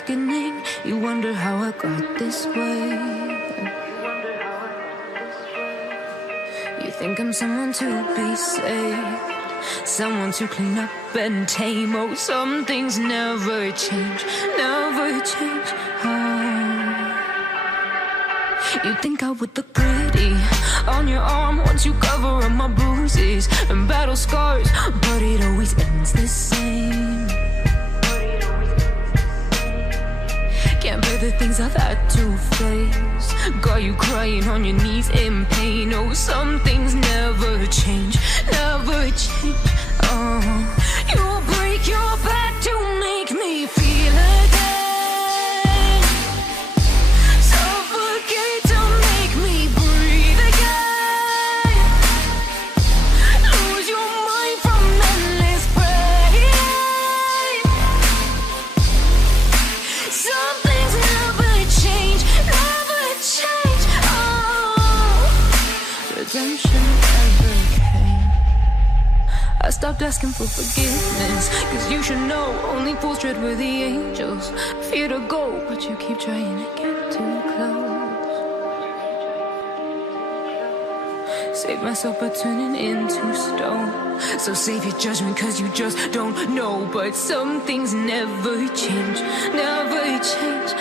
reckoning. You wonder how I got this way. You think I'm someone to be saved, someone to clean up and tame. Oh, some things never change, never change. You think I would look pretty on your arm once you cover up my bruises and battle scars, but it always ends the same. Can't bear the things I've had to face, got you crying on your knees in pain. Oh, some things never change, never change. You'll break your back to make me feel again, suffocate to make me breathe again, lose your mind from endless pain. Some things never change, never change. Redemption never came. I stopped asking for forgiveness, cause you should know only fools tread where the angels fear to go, but you keep trying to get too close. Save myself by turning into stone, so save your judgment cause you just don't know. But some things never change, never change.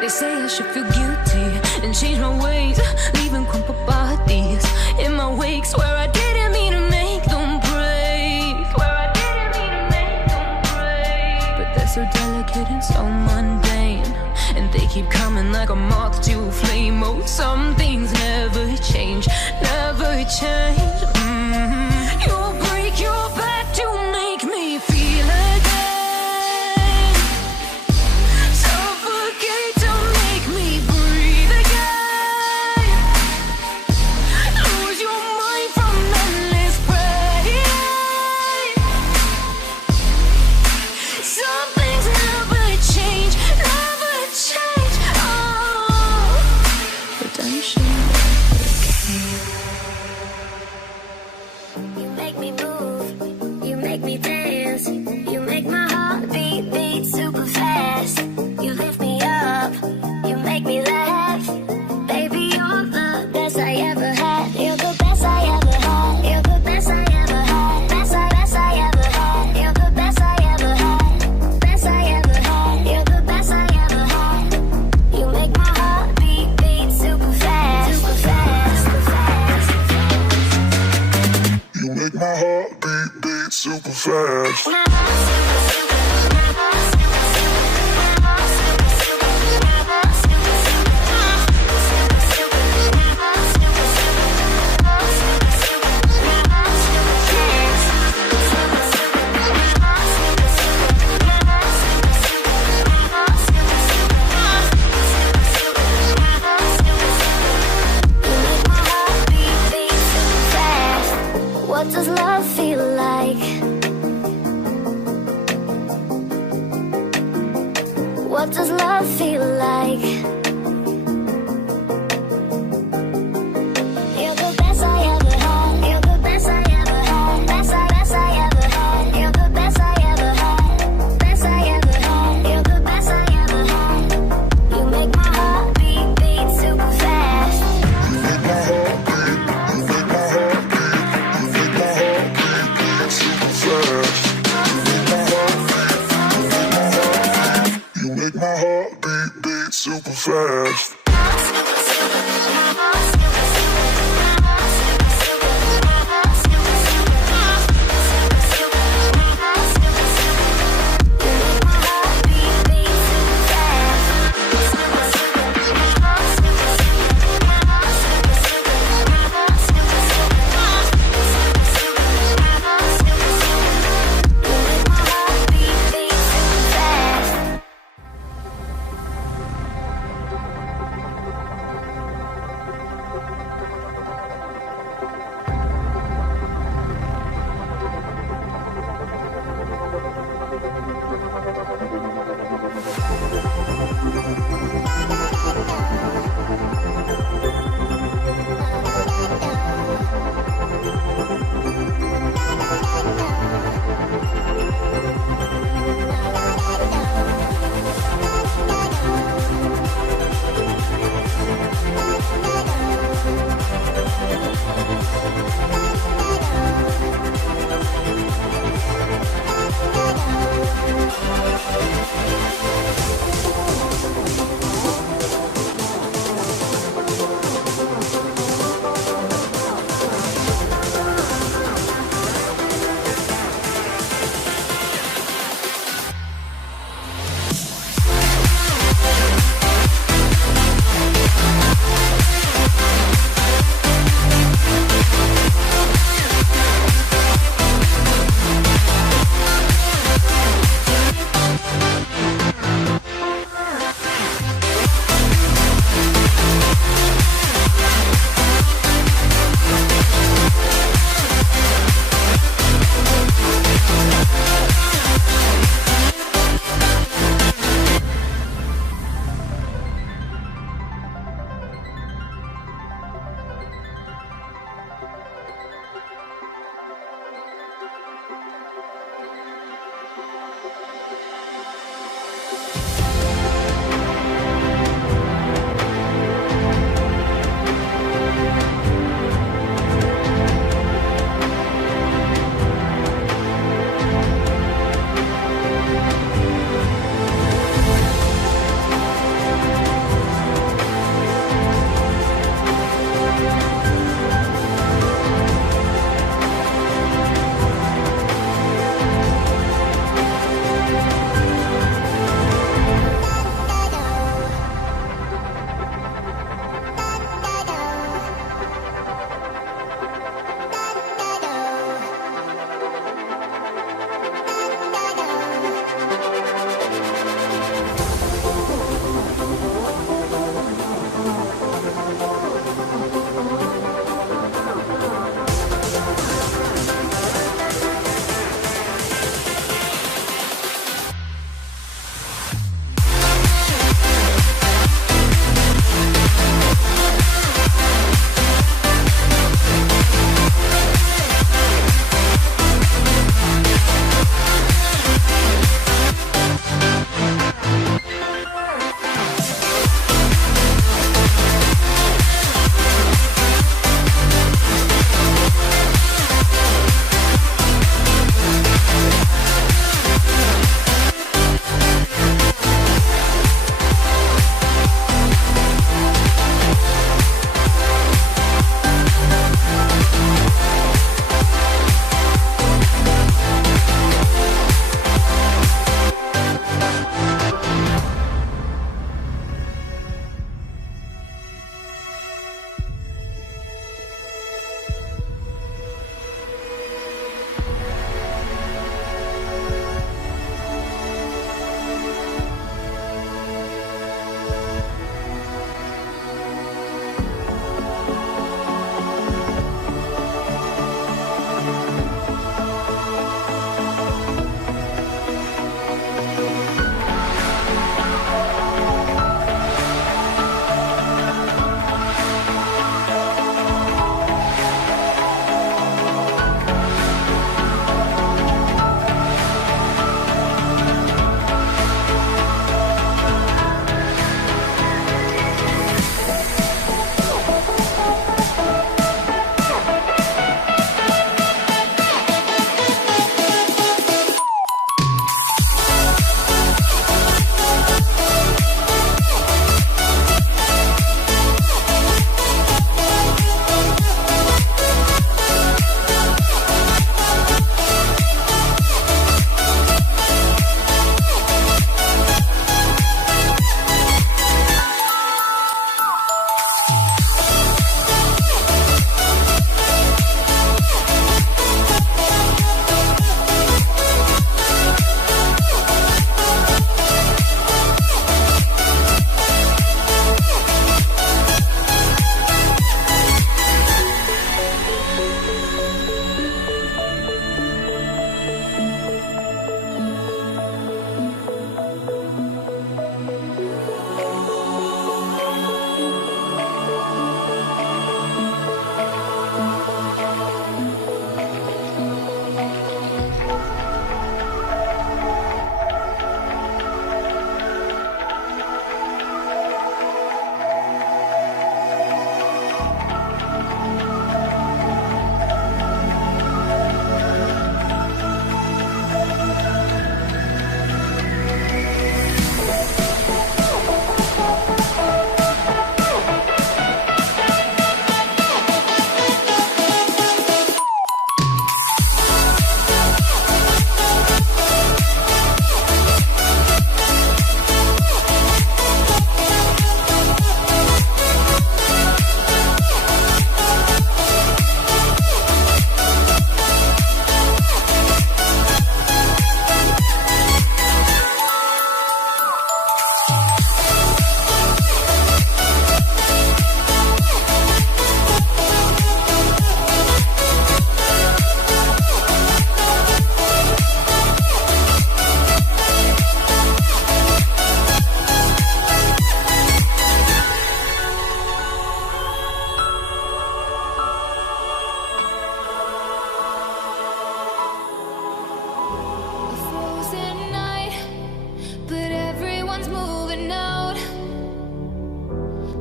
They say I should feel guilty and change my ways, leaving crumpled bodies in my wake. Swear I didn't mean to make them break, swear I didn't mean to make them break. But they're so delicate and so mundane, and they keep coming like a moth to flame. Oh, some things never change, never change. You'll break your back to make me feel again, suffocate to make me breathe again, lose your mind from endless pain. Some things never change, never change. Redemption never came. You make me move, you make me dance, you make my heart beat super fast. You lift me up, you make me laugh. Baby, you're the best I ever had. You're the best I ever had. You're the best I ever had. Best I ever had. You're the best I ever had. Best I ever had. You're the best I ever had. You make my heart beat super fast. Super fast. Super fast. You make my heart beat super fast. What does love feel like? What does love feel like? You're the best I ever had. You're the best I ever had. Best I ever had. You're the best I ever had. Best I ever had. You're the best I ever had. You make my heart beat super fast. You make my heart beat, you make my heart beat, you make my heart beat super fast. You make my heart beat, you make my heart beat super fast.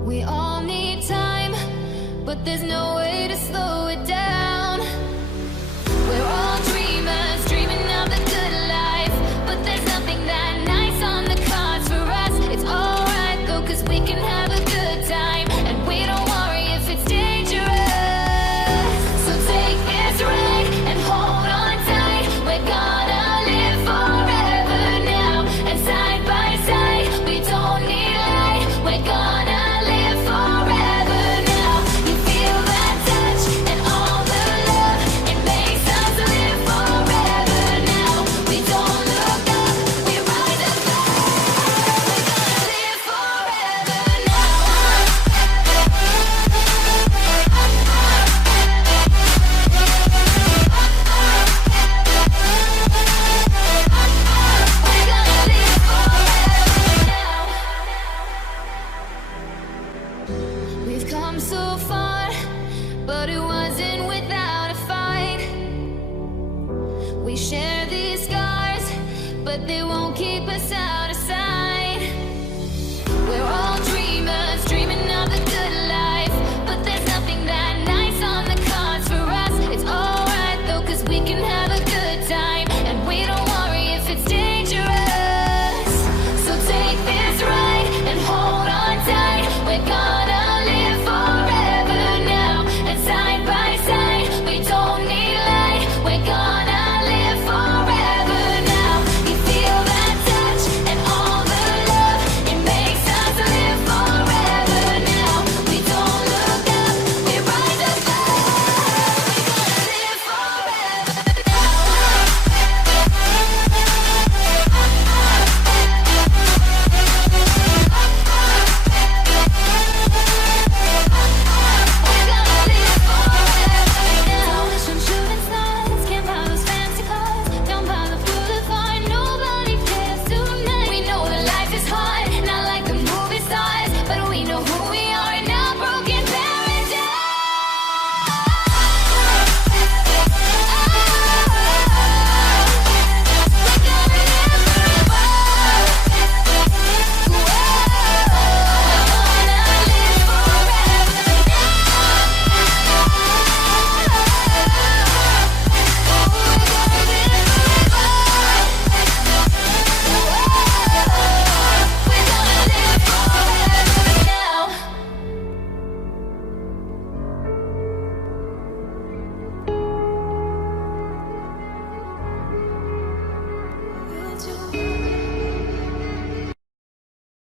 We all need time, but there's no way to slow it down. We're all dreamers, dreaming of the good life, but there's nothing that nice on the cards for us. It's alright though, 'cause we can have a good time, and we don't worry if it's dangerous. So take this ride and hold on tight. We're gonna live forever now, and side by side, we don't need light. We're gonna live forever now. You feel that touch and all the love, it makes us live forever now. We don't look up, we rise above. We're gonna live forever now. We're gonna live forever now. We've come so far, but it wasn't without a fight. We share these scars, but they won't keep us out.